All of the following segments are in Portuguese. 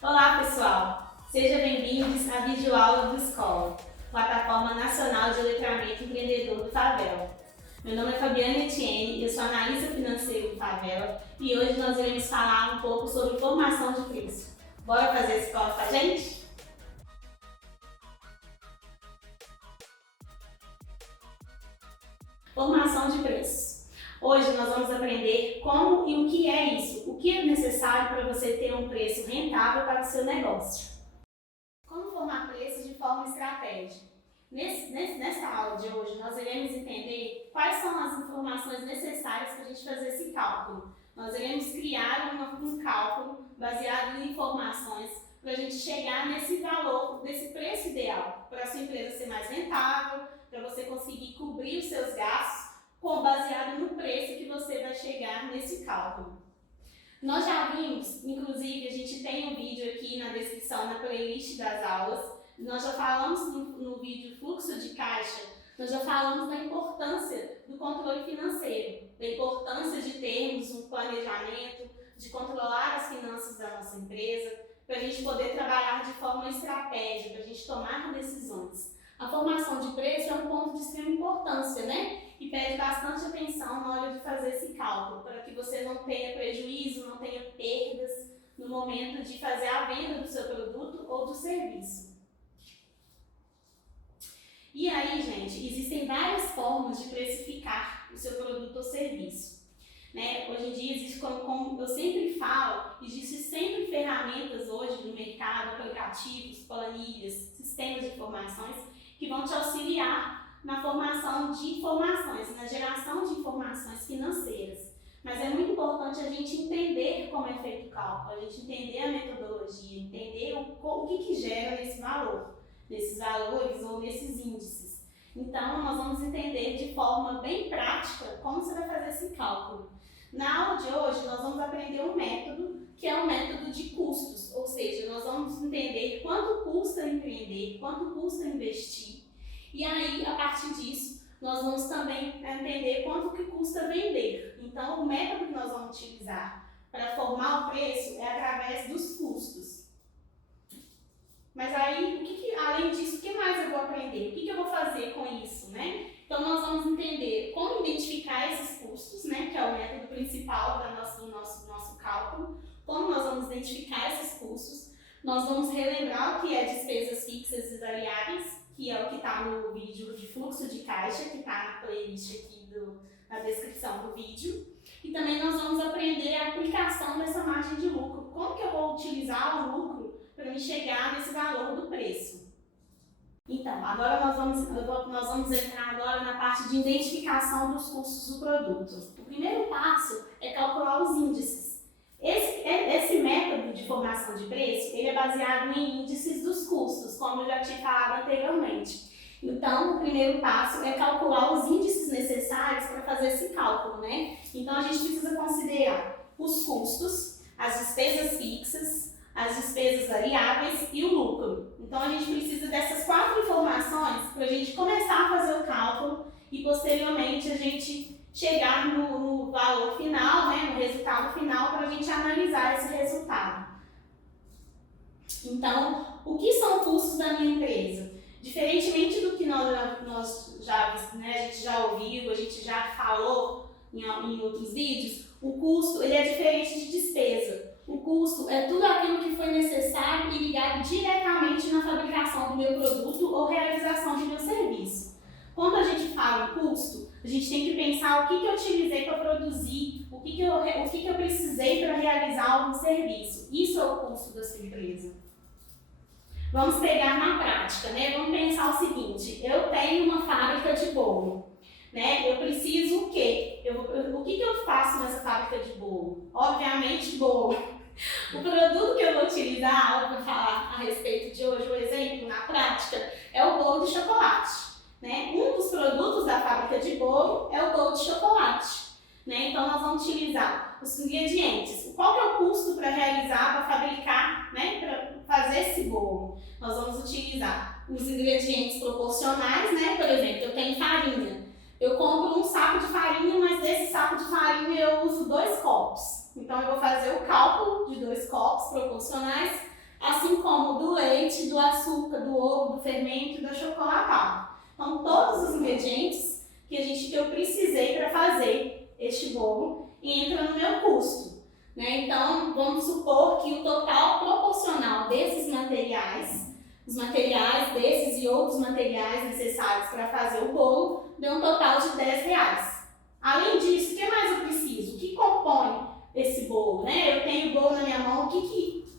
Olá pessoal, sejam bem-vindos à videoaula do Escola, Plataforma Nacional de Letramento Empreendedor do Favela. Meu nome é Fabiana Etienne, eu sou analista financeira do Favela e hoje nós iremos falar um pouco sobre formação de preço. Bora fazer essa escola com a gente? Formação de preços. Hoje nós vamos aprender como e o que é isso, o que é necessário para você ter um preço rentável para o seu negócio. Como formar preços de forma estratégica? Nessa aula de hoje nós iremos entender quais são as informações necessárias para a gente fazer esse cálculo. Nós iremos criar um cálculo baseado em informações para a gente chegar nesse valor, nesse preço ideal, para a sua empresa ser mais rentável, para você conseguir cobrir os seus gastos, baseado no preço que você vai chegar nesse cálculo. Nós já vimos, inclusive a gente tem um vídeo aqui na descrição, na playlist das aulas, nós já falamos no vídeo fluxo de caixa, nós já falamos da importância do controle financeiro, da importância de termos um planejamento, de controlar as finanças da nossa empresa, para a gente poder trabalhar de forma estratégica, para a gente tomar decisões. A formação de preço é um ponto de extrema importância, né? E pede bastante atenção na hora de fazer esse cálculo, para que você não tenha prejuízo, não tenha perdas no momento de fazer a venda do seu produto ou do serviço. E aí, gente, existem várias formas de precificar o seu produto ou serviço. Né? Hoje em dia existe, como eu sempre falo, existem sempre ferramentas hoje no mercado, aplicativos, planilhas, sistemas de informações que vão te auxiliar na formação de informações, na geração de informações financeiras. Mas é muito importante a gente entender como é feito o cálculo, a gente entender a metodologia, entender o que gera nesse valor, nesses valores ou nesses índices. Então, nós vamos entender de forma bem prática como você vai fazer esse cálculo. Na aula de hoje, nós vamos aprender um método que é o método de custos, ou seja, nós vamos entender quanto custa empreender, quanto custa investir. E aí, a partir disso, nós vamos também entender quanto que custa vender. Então, o método que nós vamos utilizar para formar o preço é através dos custos. Mas aí, além disso, o que mais eu vou aprender? O que eu vou fazer com isso, né? Então, nós vamos entender como identificar esses custos, né? Que é o método principal do nosso cálculo. Como nós vamos identificar esses custos. Nós vamos relembrar o que é despesas fixas e variáveis, que é o que está no vídeo de fluxo de caixa, que está na playlist aqui na descrição do vídeo. E também nós vamos aprender a aplicação dessa margem de lucro. Como que eu vou utilizar o lucro para me chegar nesse valor do preço? Então, agora nós vamos entrar agora na parte de identificação dos custos do produto. O primeiro passo é calcular os índices. Esse método de formação de preço, ele é baseado em índices dos custos, como eu já tinha falado anteriormente. Então, o primeiro passo é calcular os índices necessários para fazer esse cálculo, né? Então, a gente precisa considerar os custos, as despesas fixas, as despesas variáveis e o lucro. Então, a gente precisa dessas 4 informações para a gente começar a fazer o cálculo e, posteriormente, a gente chegar no valor final, né, no resultado final, para a gente analisar esse resultado. Então, o que são custos da minha empresa? Diferentemente do que nós já, né, a gente já ouviu, a gente já falou em outros vídeos, o custo ele é diferente de despesa. O custo é tudo aquilo que foi necessário e ligado diretamente na fabricação do meu produto ou realização do meu serviço. Quando a gente fala em custo, a gente tem que pensar o que eu utilizei para produzir, o que eu precisei para realizar algum serviço. Isso é o custo da sua empresa. Vamos pegar na prática, né? Vamos pensar o seguinte, eu tenho uma fábrica de bolo, né? Eu preciso o quê? O que eu faço nessa fábrica de bolo? Obviamente, bolo. O produto que eu vou utilizar, para falar a respeito de hoje, o exemplo na prática, é o bolo de chocolate. Né? Um dos produtos da fábrica de bolo é o bolo de chocolate. Né? Então, nós vamos utilizar os ingredientes. Qual que é o custo para realizar, para fabricar, né? Para fazer esse bolo? Nós vamos utilizar os ingredientes proporcionais, né? Por exemplo, eu tenho farinha. Eu compro um saco de farinha, mas desse saco de farinha eu uso 2 copos. Então, eu vou fazer o cálculo de 2 copos proporcionais assim como do leite, do açúcar, do ovo, do fermento e do achocolatado. Então, todos os ingredientes que eu precisei para fazer este bolo entram no meu custo, né? Então, vamos supor que o total proporcional desses materiais, os materiais desses e outros materiais necessários para fazer o bolo, deu um total de R$10. Além disso, o que mais eu preciso? O que compõe esse bolo, né? Eu tenho o bolo na minha mão,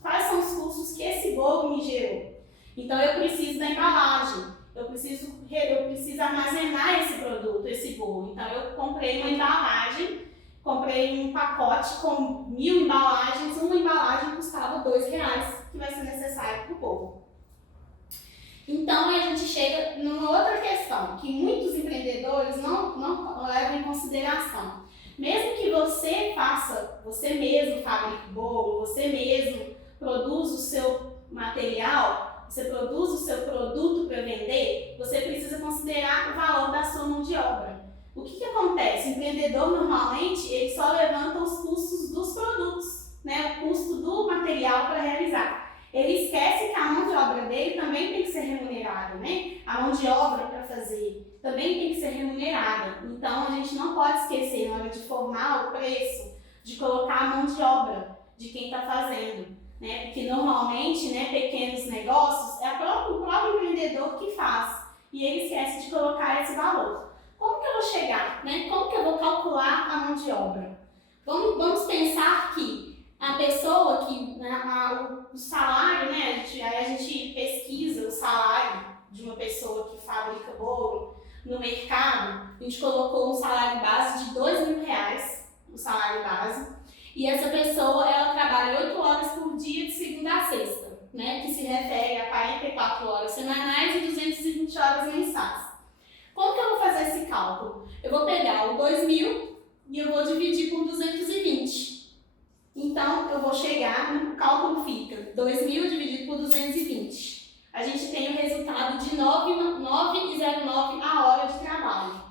quais são os custos que esse bolo me gerou? Então, eu preciso da embalagem, eu preciso armazenar esse produto, esse bolo. Então, eu comprei uma embalagem, comprei um pacote com 1000 embalagens, uma embalagem custava R$2, que vai ser necessário para o bolo. Então, a gente chega numa outra questão, que muitos empreendedores não levam em consideração. Mesmo que você faça, você mesmo fabrique o bolo, você mesmo produza o seu material, você produz o seu produto para vender, você precisa considerar o valor da sua mão de obra. O que acontece? O empreendedor, normalmente, ele só levanta os custos dos produtos, né? O custo do material para realizar. Ele esquece que a mão de obra dele também tem que ser remunerada, né? A mão de obra para fazer também tem que ser remunerada. Então, a gente não pode esquecer, na hora de formar o preço, de colocar a mão de obra de quem está fazendo, né? Porque, normalmente, né, pequenos negócios, é o próprio empreendedor que faz. E ele esquece de colocar esse valor. Como que eu vou chegar, né? Como que eu vou calcular a mão de obra? Vamos pensar que a pessoa que, o salário, né, aí a gente pesquisa o salário de uma pessoa que fabrica bolo no mercado, a gente colocou um salário base de R$2.000, o salário base, e essa pessoa, ela trabalha 8 horas por dia de segunda a sexta, né, que se refere a 44 horas semanais e 220 horas mensais. Como que eu vou fazer esse cálculo? Eu vou pegar o 2.000 e eu vou dividir por 220. Então, eu vou chegar, no cálculo fica 2.000 dividido por 220. A gente tem o resultado de 9,09 a hora de trabalho.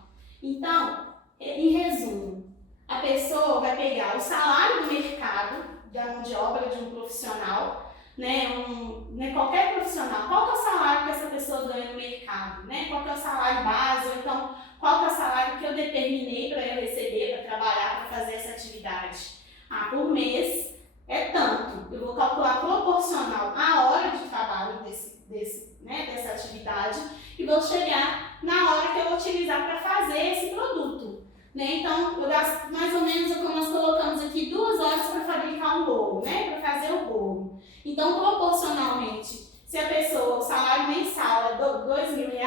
Então, em resumo, a pessoa vai pegar o salário do mercado, da mão de obra de um profissional, né, qualquer profissional. Qual que é o salário que essa pessoa ganha no mercado? Né? Qual que é o salário base? Ou então, qual que é o salário que eu determinei para eu receber, para trabalhar, para fazer essa atividade? Por mês é tanto. Eu vou calcular proporcional à hora de trabalho dessa atividade e vou chegar na hora que eu vou utilizar para fazer esse produto. Né? Então, eu gasto mais ou menos, como nós colocamos aqui, 2 horas para fabricar um bolo, né? Para fazer o bolo. Então, proporcionalmente, se a pessoa, o salário mensal é R$2.000,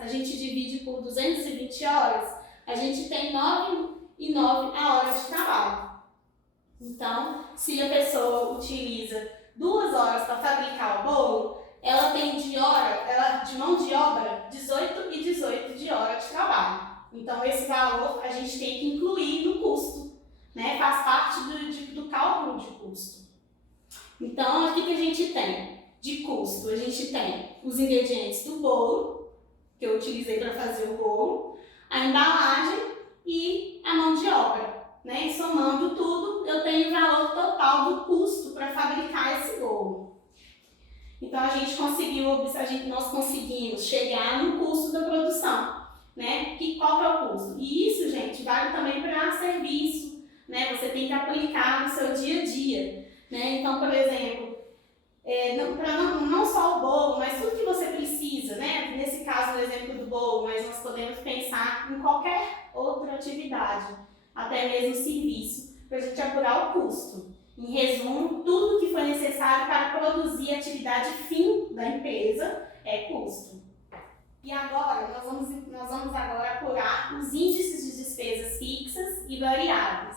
a gente divide por 220 horas, a gente tem 9,09 a hora de trabalho. Então, se a pessoa utiliza 2 horas para fabricar o bolo, ela tem de mão de obra 18 e 18 de hora de trabalho. Então, esse valor a gente tem que incluir no custo, né? Faz parte do cálculo de custo. Então, o que a gente tem de custo? A gente tem os ingredientes do bolo, que eu utilizei para fazer o bolo, a embalagem e a mão de obra. Né? E somando tudo, eu tenho o valor total do custo para fabricar esse bolo. Então, nós conseguimos chegar no custo da produção. Né? Qual que é o custo? E isso, gente, vale também para serviço. Né? Você tem que aplicar no seu dia a dia. Né? Então, por exemplo, não só o bolo, mas tudo que você precisa. Né? Nesse caso, no exemplo do bolo, mas nós podemos pensar em qualquer outra atividade. Até mesmo serviço, para a gente apurar o custo. Em resumo, tudo que foi necessário para produzir a atividade fim da empresa é custo. E agora, nós vamos agora apurar os índices de despesas fixas e variáveis.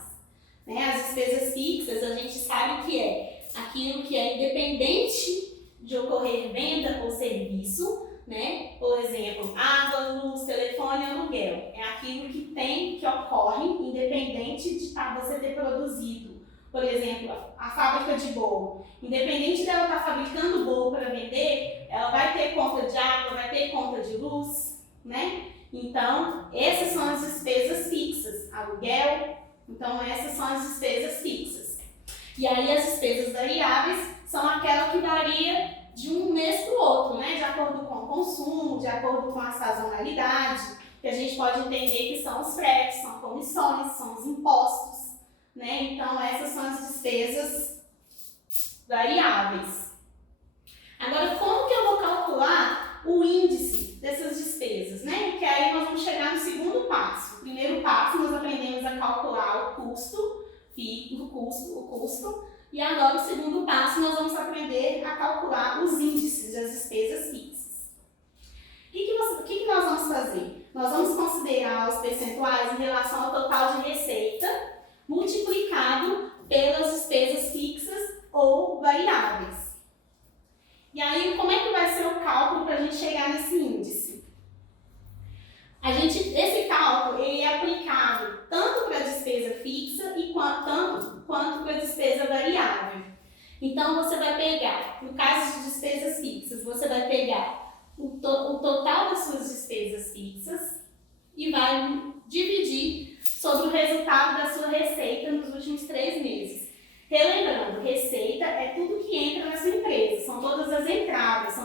Né? As despesas fixas, a gente sabe que é aquilo que é independente de ocorrer venda ou serviço, né? Por exemplo, água, luz, telefone, aluguel. É aquilo que ocorre independente de você ter produzido. Por exemplo, a fábrica de bolo. Independente dela estar fabricando bolo para vender, ela vai ter conta de água, vai ter conta de luz, né? Então, essas são as despesas fixas. Aluguel, então essas são as despesas fixas. E aí as despesas variáveis são aquela que varia de um mês para o outro, né? De acordo com o consumo, de acordo com a sazonalidade, que a gente pode entender que são os fretes, são comissões, são os impostos, né? Então, essas são as despesas variáveis. Agora, como que eu vou calcular o índice dessas despesas, né? Que aí nós vamos chegar no segundo passo. O primeiro passo, nós aprendemos a calcular o custo, e agora o segundo passo, nós vamos aprender a calcular os índices das despesas fixas. O que nós vamos fazer? Nós vamos considerar os percentuais em relação ao total de receita multiplicado pelas despesas fixas ou variáveis. E aí, como é que vai ser o cálculo para a gente chegar nesse índice? Esse cálculo ele é aplicado tanto para a despesa fixa quanto para a despesa variável. Então, você vai pegar, no caso de despesas fixas, você vai pegar o total das suas despesas fixas e vai dividir sobre o resultado da sua receita nos últimos 3 meses. Relembrando, receita é tudo que entra na sua empresa, são todas as entradas,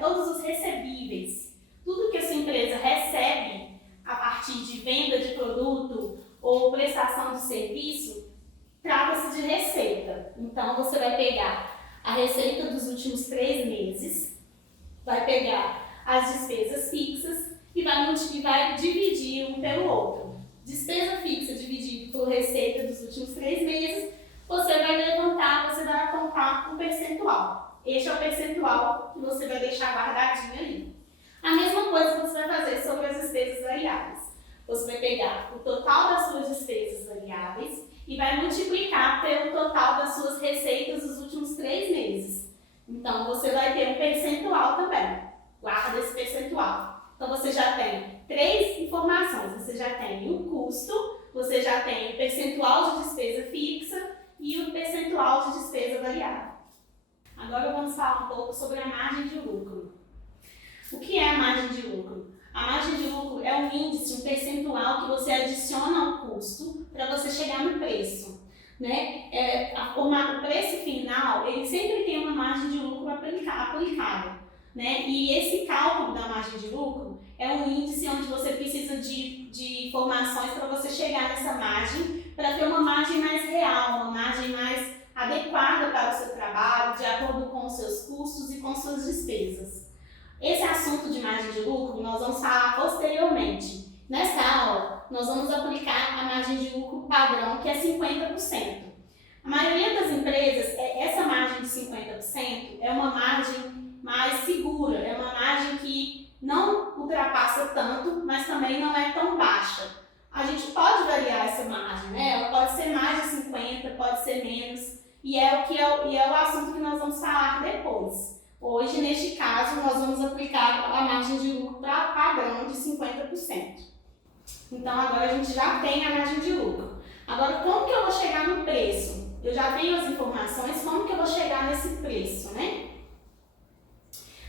todos os recebíveis. Tudo que a sua empresa recebe a partir de venda de produto ou prestação de serviço, trata-se de receita. Então, você vai pegar a receita dos últimos 3 meses, vai pegar as despesas fixas e vai dividir um pelo outro. Despesa fixa dividido por receita dos últimos 3 meses, você vai apontar um percentual. Este é o percentual que você vai deixar guardadinho ali. A mesma coisa você vai fazer sobre as despesas variáveis. Você vai pegar o total das suas despesas variáveis e vai multiplicar pelo total das suas receitas dos últimos 3 meses. Então, você vai ter um percentual também. Guarda esse percentual. Então, você já tem 3 informações. Você já tem o custo, você já tem o percentual de despesa fixa e o percentual de despesa variável. Agora vamos falar um pouco sobre a margem de lucro. O que é a margem de lucro? A margem de lucro é um índice, um percentual que você adiciona ao custo para você chegar no preço. Né? O preço final, ele sempre tem uma margem de lucro aplicada. Né? E esse cálculo da margem de lucro é um índice onde você precisa de informações para você chegar nessa margem, para ter uma margem mais real, uma margem mais adequada para o seu trabalho, de acordo com os seus custos e com suas despesas. Esse assunto de margem de lucro nós vamos falar posteriormente. Nesta aula, nós vamos aplicar a margem de lucro padrão, que é 50%. A maioria das empresas, essa margem de 50% é uma margem mais segura, é uma margem que não ultrapassa tanto, mas também não é tão baixa. A gente pode variar essa margem, né? Ela pode ser mais de 50%, pode ser menos, e é o assunto que nós vamos falar depois. Hoje, neste caso, nós vamos aplicar a margem de lucro padrão de 50%. Então, agora a gente já tem a margem de lucro. Agora, como que eu vou chegar no preço? Eu já tenho as informações, como que eu vou chegar nesse preço, né?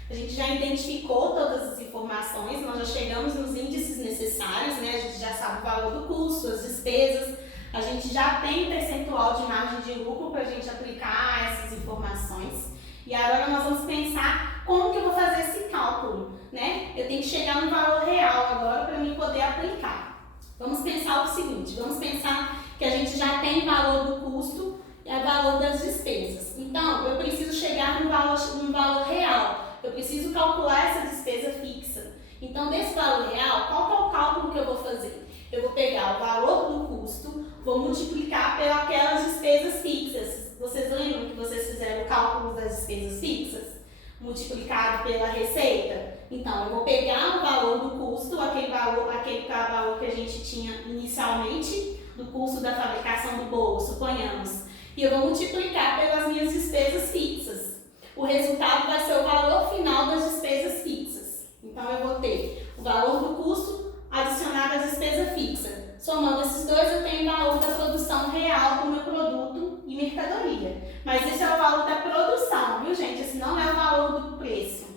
A gente já identificou todas as informações, nós já chegamos nos índices necessários, né? A gente já sabe o valor do custo, as despesas, a gente já tem o percentual de margem de lucro para a gente aplicar essas informações. E agora nós vamos pensar como que eu vou fazer esse cálculo, né? Eu tenho que chegar no valor real agora para mim poder aplicar. Vamos pensar o seguinte, vamos pensar que a gente já tem o valor do custo e o valor das despesas. Então, eu preciso chegar no valor real, eu preciso calcular essa despesa fixa. Então, desse valor real, qual que é o cálculo que eu vou fazer? Eu vou pegar o valor do custo, vou multiplicar pelas despesas fixas. Vocês lembram que vocês fizeram o cálculo das despesas fixas? Multiplicado pela receita? Então, eu vou pegar o valor do custo, aquele valor que a gente tinha inicialmente, do custo da fabricação do bolo, suponhamos, e eu vou multiplicar pelas minhas despesas fixas. O resultado vai ser o valor final das despesas fixas. Então, eu vou ter o valor do custo adicionado à despesa fixa. Somando esses dois, eu tenho o valor da produção real do meu produto e mercadoria. Mas esse é o valor da produção, viu, gente? Esse não é o valor do preço.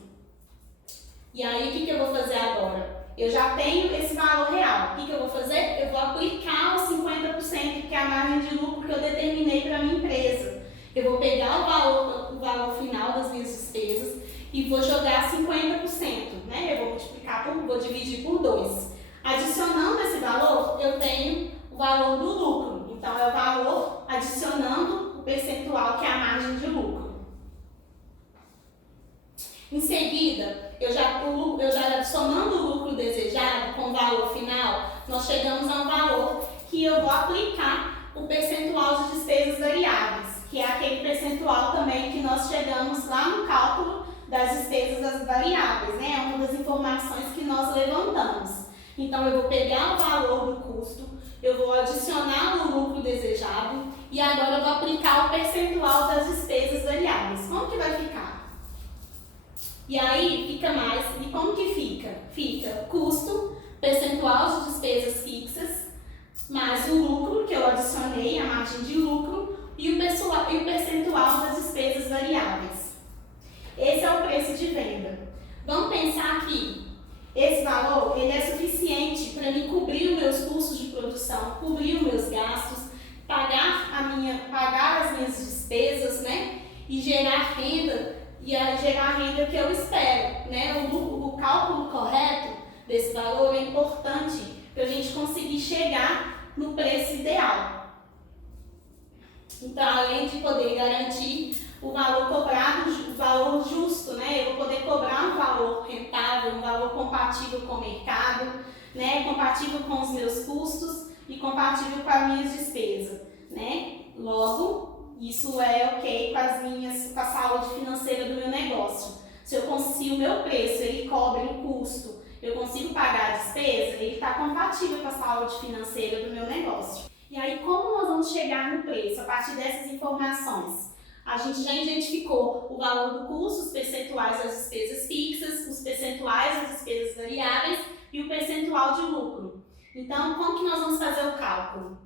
E aí, o que eu vou fazer agora? Eu já tenho esse valor real. O que eu vou fazer? Eu vou aplicar os 50%, que é a margem de lucro que eu determinei para a minha empresa. Eu vou pegar o valor nós chegamos a um valor que eu vou aplicar o percentual de despesas variáveis, que é aquele percentual também que nós chegamos lá no cálculo das despesas das variáveis, né? É uma das informações que nós levantamos. Então, eu vou pegar o valor do custo, eu vou adicionar o lucro desejado e agora eu vou aplicar o percentual das despesas variáveis. Como que vai ficar? E aí, fica mais. E como que fica? Fica custo, percentual de despesas fixas, mais o lucro que eu adicionei, a margem de lucro, e o percentual das despesas variáveis. Esse é o preço de venda. Vamos pensar que esse valor ele é suficiente para me cobrir os meus custos de produção, cobrir os meus gastos, pagar as minhas despesas, né? E gerar renda, gerar a renda que eu espero, né? O cálculo correto desse valor é importante para a gente conseguir chegar no preço ideal. Então, além de poder garantir o valor cobrado, o valor justo, né? Eu vou poder cobrar um valor rentável, um valor compatível com o mercado, né? Compatível com os meus custos e compatível com as minhas despesas, né? Logo, isso é ok com a saúde financeira do meu negócio. Se o meu preço ele cobre o custo, eu consigo pagar a despesa, ele está compatível com a saúde financeira do meu negócio. E aí, como nós vamos chegar no preço? A partir dessas informações, a gente já identificou o valor do custo, os percentuais das despesas fixas, os percentuais das despesas variáveis e o percentual de lucro. Então, como que nós vamos fazer o cálculo?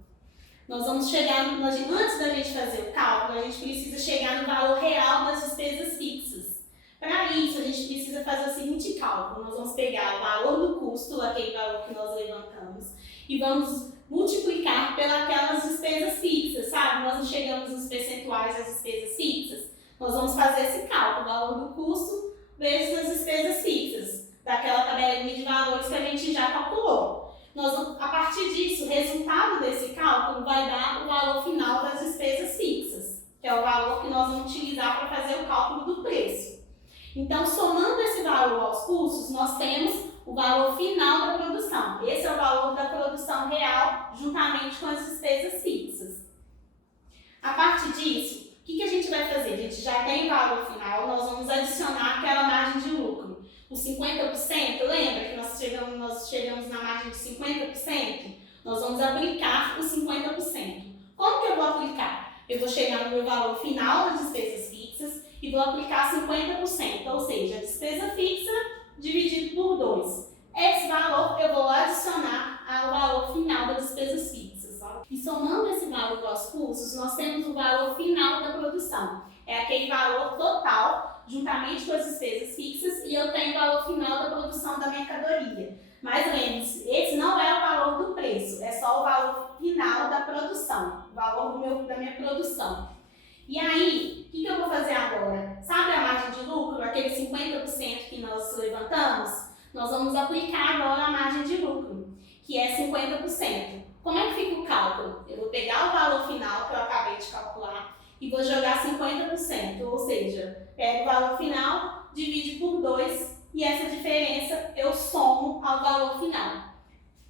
Nós vamos chegar, antes da gente fazer o cálculo, a gente precisa chegar no valor real das despesas fixas. Para isso, a gente precisa fazer o seguinte cálculo. Nós vamos pegar o valor do custo, aquele valor que nós levantamos, e vamos multiplicar pelas despesas fixas, sabe? Nós não chegamos nos percentuais das despesas fixas. Nós vamos fazer esse cálculo, o valor do custo vezes as despesas fixas, daquela tabelinha de valores que a gente já calculou. A partir disso, o resultado desse cálculo vai dar o valor final das despesas fixas, que é o valor que nós vamos utilizar para fazer o cálculo do preço. Então, somando esse valor aos custos, nós temos o valor final da produção. Esse é o valor da produção real, juntamente com as despesas fixas. A partir disso, o que a gente vai fazer? A gente já tem o valor final, nós vamos adicionar aquela margem de lucro. Os 50%, lembra que nós chegamos na margem de 50%? Nós vamos aplicar os 50%. Como que eu vou aplicar? Eu vou chegar no meu valor final das despesas fixas e vou aplicar 50%, ou seja, a despesa fixa dividido por 2. Esse valor eu vou adicionar ao valor final das despesas fixas. E somando esse valor aos custos, nós temos o valor final da produção. É aquele valor total, juntamente com as despesas fixas, e eu tenho o valor final da produção da mercadoria. Mas lembre-se, esse não é o valor do preço, é só o valor final da produção, o valor da minha produção. E aí, o que eu vou fazer agora? Sabe a margem de lucro, aquele 50% que nós levantamos? Nós vamos aplicar agora a margem de lucro, que é 50%. Como é que fica o cálculo? Eu vou pegar o valor final que eu acabei de calcular e vou jogar 50%, ou seja, pego o valor final, divide por 2 e essa diferença eu somo ao valor final.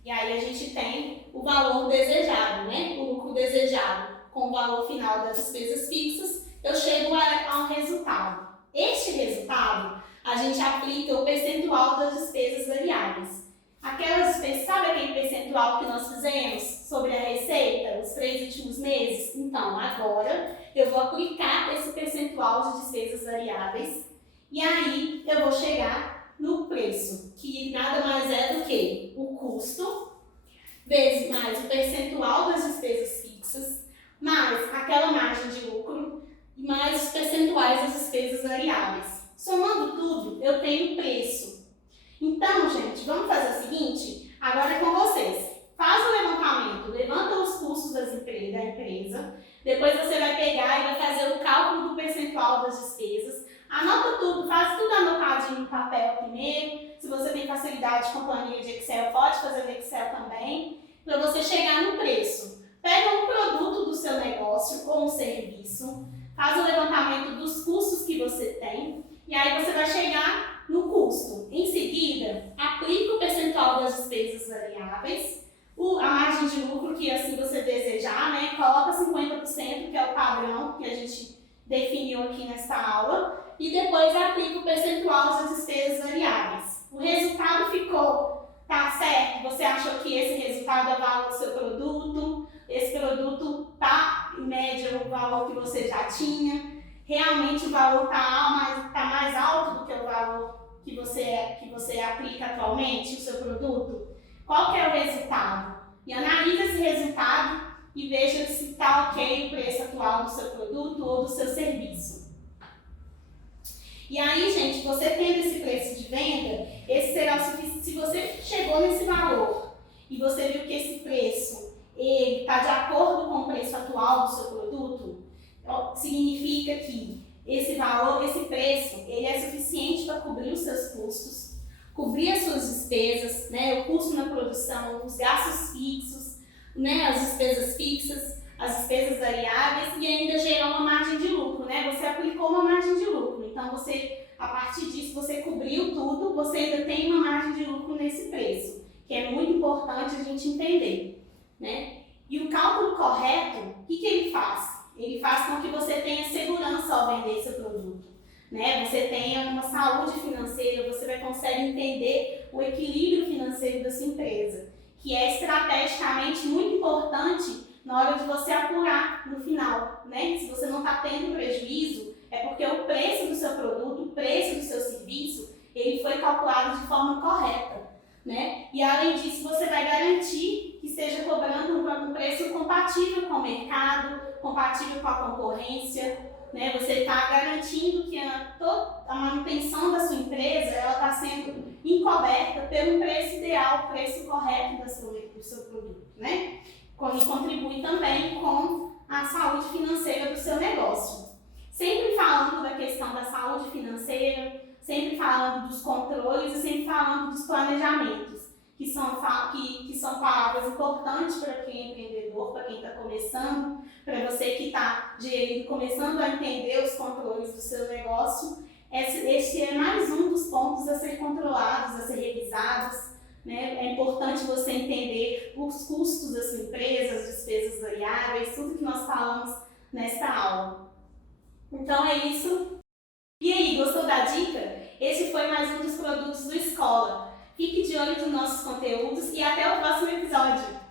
E aí a gente tem o valor desejado, né? O lucro desejado com o valor final das despesas fixas, eu chego a um resultado. Este resultado, a gente aplica o percentual das despesas variáveis. Aquelas despesas, sabe aquele percentual que nós fizemos sobre a receita, os 3 últimos meses? Então, agora eu vou aplicar esse percentual de despesas variáveis e aí eu vou chegar no preço, que nada mais é do que o custo vezes mais o percentual das despesas fixas, mais aquela margem de lucro e mais os percentuais das despesas variáveis. Somando tudo, eu tenho preço. Então, gente, vamos fazer o seguinte, agora é com vocês. Faz o levantamento, levanta os custos da empresa, depois você vai pegar e vai fazer o cálculo do percentual das despesas, anota tudo, faz tudo anotadinho no papel primeiro. Se você tem facilidade com planilha de Excel, pode fazer no Excel também, para você chegar no preço. Pega um produto do seu negócio ou um serviço, faz o levantamento dos custos que você tem e aí você vai chegar no custo. Em seguida, aplica o percentual das despesas variáveis, a margem de lucro que assim você desejar, né? Coloca 50%, que é o padrão que a gente definiu aqui nessa aula, e depois aplica o percentual das despesas variáveis. O resultado ficou, tá certo? Você achou que esse resultado é o valor do seu produto, esse produto tá em média o valor que você já tinha, realmente o valor tá mais alto do que o valor que você aplica atualmente, o seu produto? Qual que é o resultado? E analisa esse resultado e veja se está ok o preço atual do seu produto ou do seu serviço. E aí, gente, você tendo esse preço de venda, esse será o suficiente. Se você chegou nesse valor e você viu que esse preço está de acordo com o preço atual do seu produto, significa que esse valor, esse preço, ele é suficiente para cobrir os seus custos, cobrir as suas despesas, né, o custo na produção, os gastos fixos, né, as despesas fixas, as despesas variáveis e ainda gerar uma margem de lucro, né? Você aplicou uma margem de lucro, então você, a partir disso, você cobriu tudo, você ainda tem uma margem de lucro nesse preço, que é muito importante a gente entender, né? E o cálculo correto, o que ele faz? Ele faz com que você tenha segurança ao vender seu produto, né? Você tenha uma saúde financeira, você vai conseguir entender o equilíbrio financeiro da sua empresa, que é estrategicamente muito importante na hora de você apurar no final, né? Se você não está tendo prejuízo, é porque o preço do seu produto, o preço do seu serviço, ele foi calculado de forma correta, né? E além disso, você vai garantir que esteja cobrando um preço compatível com o mercado, compatível com a concorrência, né? Você está garantindo que a manutenção da sua empresa está sendo encoberta pelo preço ideal, o preço correto do seu produto, né? E contribui também com a saúde financeira do seu negócio. Sempre falando da questão da saúde financeira, sempre falando dos controles e sempre falando dos planejamentos, que são palavras importantes para quem é empreendedor, para quem está começando, para você que está começando a entender os controles do seu negócio. Este é mais um dos pontos a ser controlados, a ser revisados, né? É importante você entender os custos da sua empresa, as despesas variáveis, tudo que nós falamos nesta aula. Então é isso. E aí, gostou da dica? Esse foi mais um dos produtos do Escola. Fique de olho nos nossos conteúdos e até o próximo episódio!